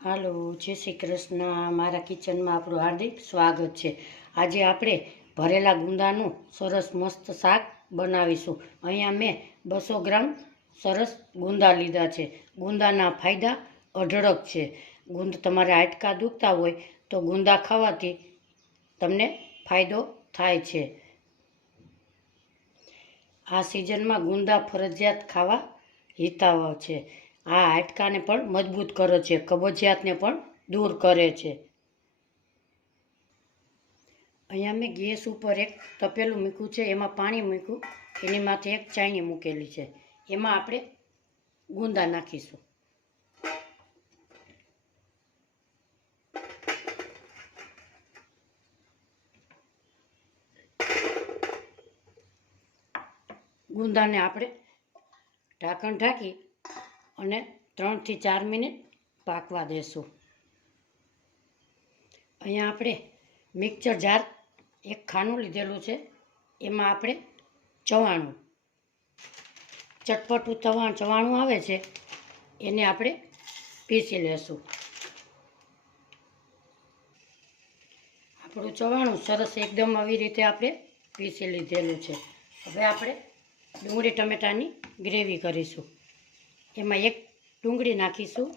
હાલો, જય શ્રી કૃષ્ણ. મારા કિચનમાં આપણું હાર્દિક સ્વાગત છે. આજે આપણે ભરેલા ગુંદાનું સરસ મસ્ત શાક બનાવીશું. અહીંયા મેં 200 ગ્રામ સરસ ગુંદા લીધા છે. ગુંદાના ફાયદા અઢળક છે. તમારે હાડકાં દુખતા હોય તો ગુંદા ખાવાથી તમને ફાયદો થાય છે. આ સિઝનમાં ગુંદા ફરજિયાત ખાવા હિતાવહ છે. આ હાડકાને પણ મજબૂત કરે છે, કબજિયાતને પણ દૂર કરે છે. અહીંયા મેં ગેસ ઉપર એક તપેલું મૂક્યું છે, એમાં પાણી મૂક્યું, એની માથે એક ચાયણી મૂકેલી છે. એમાં આપણે ગુંદા નાખીશું. ગુંદાને આપણે ઢાંકણ ઢાંકી અને 3 થી 4 મિનિટ પાકવા દેશું. અહીંયા આપણે મિક્સર જાર એક ખાનું લીધેલું છે, એમાં આપણે ચટપટું ચવાણું આવે છે, એને આપણે પીસી લેશું. આપણું ચવાણું સરસ એકદમ આવી રીતે આપણે પીસી લીધેલું છે. હવે આપણે ડુંગળી ટમેટાની ગ્રેવી કરીશું. એમાં એક ડુંગળી નાખીશું,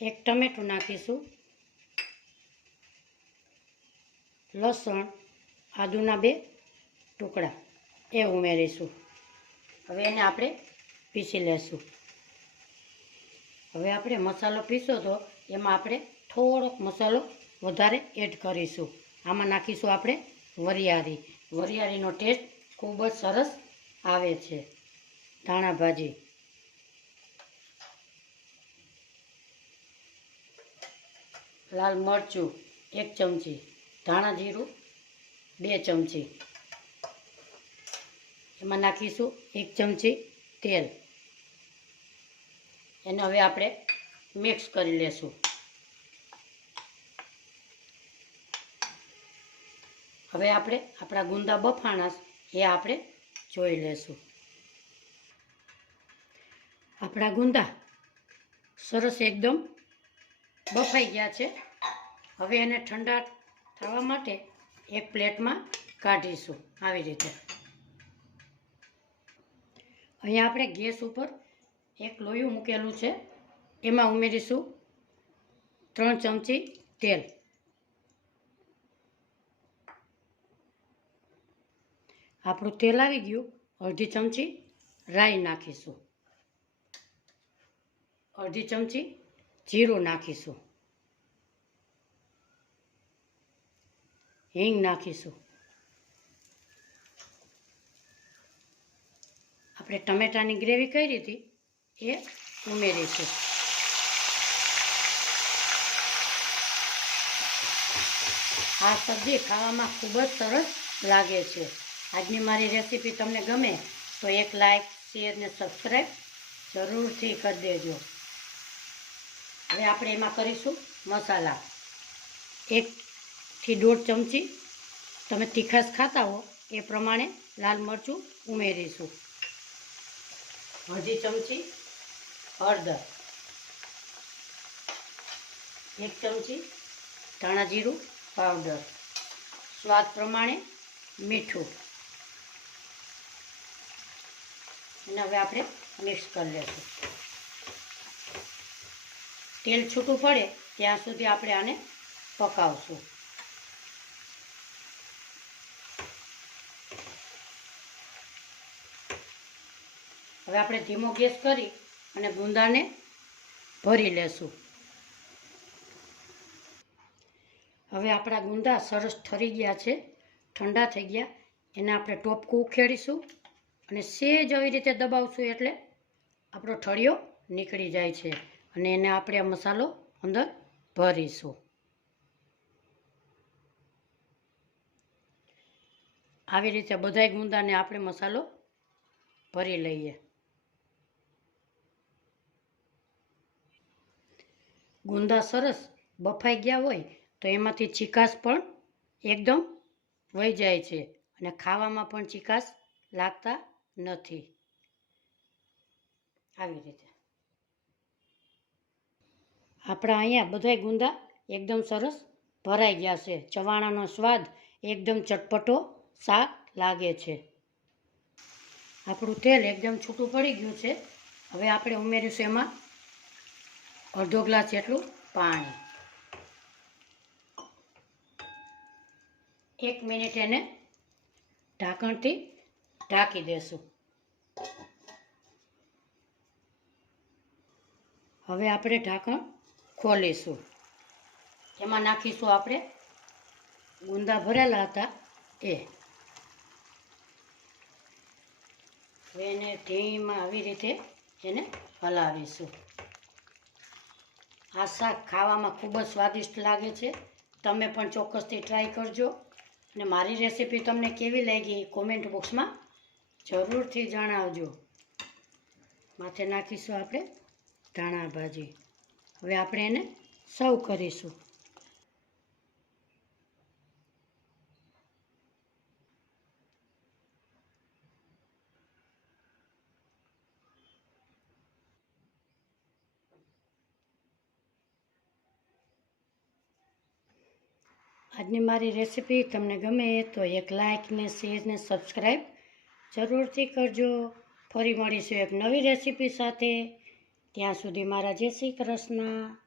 એક ટમેટું નાખીશું, લસણ આદુના 2 ટુકડા એ ઉમેરીશું. હવે એને આપણે પીસી લેશું. હવે આપણે મસાલો પીસો તો એમાં આપણે થોડોક મસાલો વધારે એડ કરીશું. આમાં નાખીશું આપણે વરિયાળીનો ટેસ્ટ ખૂબ જ સરસ આવે છે. ધાણા ભાજી, લાલ મરચું 1 ચમચી, ધાણા જીરું 2 ચમચી, એમાં નાખીશું 1 ચમચી તેલ. એને હવે આપણે મિક્સ કરી લેશું. હવે આપણે આપણા ગુંદા બફાણા એ આપણે જોઈ લેશું. આપણા ગુંદા સરસ એકદમ બફાઈ ગયા છે. હવે એને ઠંડા થવા માટે એક પ્લેટમાં કાઢીશું. આવી રીતે અહીંયા આપણે ગેસ ઉપર એક લોયું મૂકેલું છે, એમાં ઉમેરીશું 3 ચમચી તેલ. આપણું તેલ આવી ગયું. અડધી ચમચી રાઈ નાખીશું, અડધી ચમચી જીરું નાખીશું, હિંગ નાખીશું. આપણે ટમેટાની ગ્રેવી કરી હતી એ ઉમેરીશું. આ સબ્જી ખાવામાં ખૂબ જ સરસ લાગે છે. આજની મારી રેસીપી તમને ગમે તો એક લાઈક, શેર ને સબસ્ક્રાઈબ જરૂરથી કરી દેજો. હવે આપણે એમાં કરીશું મસાલા. 1 થી 1.5 ચમચી તમે તીખાશ ખાતા હો એ પ્રમાણે લાલ મરચું ઉમેરીશું. અડધી ચમચી હળદર, 1 ચમચી ધાણા જીરું પાવડર, સ્વાદ પ્રમાણે મીઠું. અને હવે આપણે મિક્સ કરી લઈશું. તેલ છૂટું પડે ત્યાં સુધી આપણે આને પકાવશું. હવે આપણે ધીમો ગેસ કરી અને ગુંદાને ભરી લેશું. હવે આપણા ગુંદા સરસ ઠરી ગયા છે, ઠંડા થઈ ગયા. એને આપણે ટોપકું ઉખેડીશું અને સહેજ આવી રીતે દબાવશું એટલે આપણો ઠળિયો નીકળી જાય છે. અને એને આપણે આ મસાલો અંદર ભરીશું. આવી રીતે બધાય ગુંદાને આપણે મસાલો ભરી લઈએ. ગુંદા સરસ બફાઈ ગયા હોય તો એમાંથી ચીકાશ પણ એકદમ વહી જાય છે અને ખાવામાં પણ ચીકાશ લાગતા નથી. આવી રીતે આપણા અહીંયા બધાય ગુંદા એકદમ સરસ ભરાઈ ગયા છે. ચવાણાનો સ્વાદ એકદમ ચટપટો શાક લાગે છે. આપણું તેલ એકદમ છૂટું પડી ગયું છે. હવે આપણે ઉમેરીશું એમાં અડધો ગ્લાસ જેટલું પાણી. 1 મિનિટ એને ઢાંકણથી ઢાંકી દેશું. હવે આપણે ઢાંકણ ખોલીશું. એમાં નાખીશું આપણે ગુંદા ભરેલા હતા એ. હવે એને ધીમાં આવી રીતે એને હલાવીશું. આ શાક ખાવામાં ખૂબ જ સ્વાદિષ્ટ લાગે છે. તમે પણ ચોક્કસથી ટ્રાય કરજો. અને મારી રેસીપી તમને કેવી લાગી કોમેન્ટ બોક્સમાં જરૂરથી જણાવજો. માથે નાખીશું આપણે ધાણા ભાજી. હવે આપણે એને સર્વ કરીશું. આજની મારી રેસીપી તમને ગમે તો એક લાઇક ને શેર ને સબસ્ક્રાઈબ જરૂરથી કરજો. ફરી મળીશું એક નવી રેસીપી સાથે. ત્યાં સુધી મારા જય શ્રી કૃષ્ણ.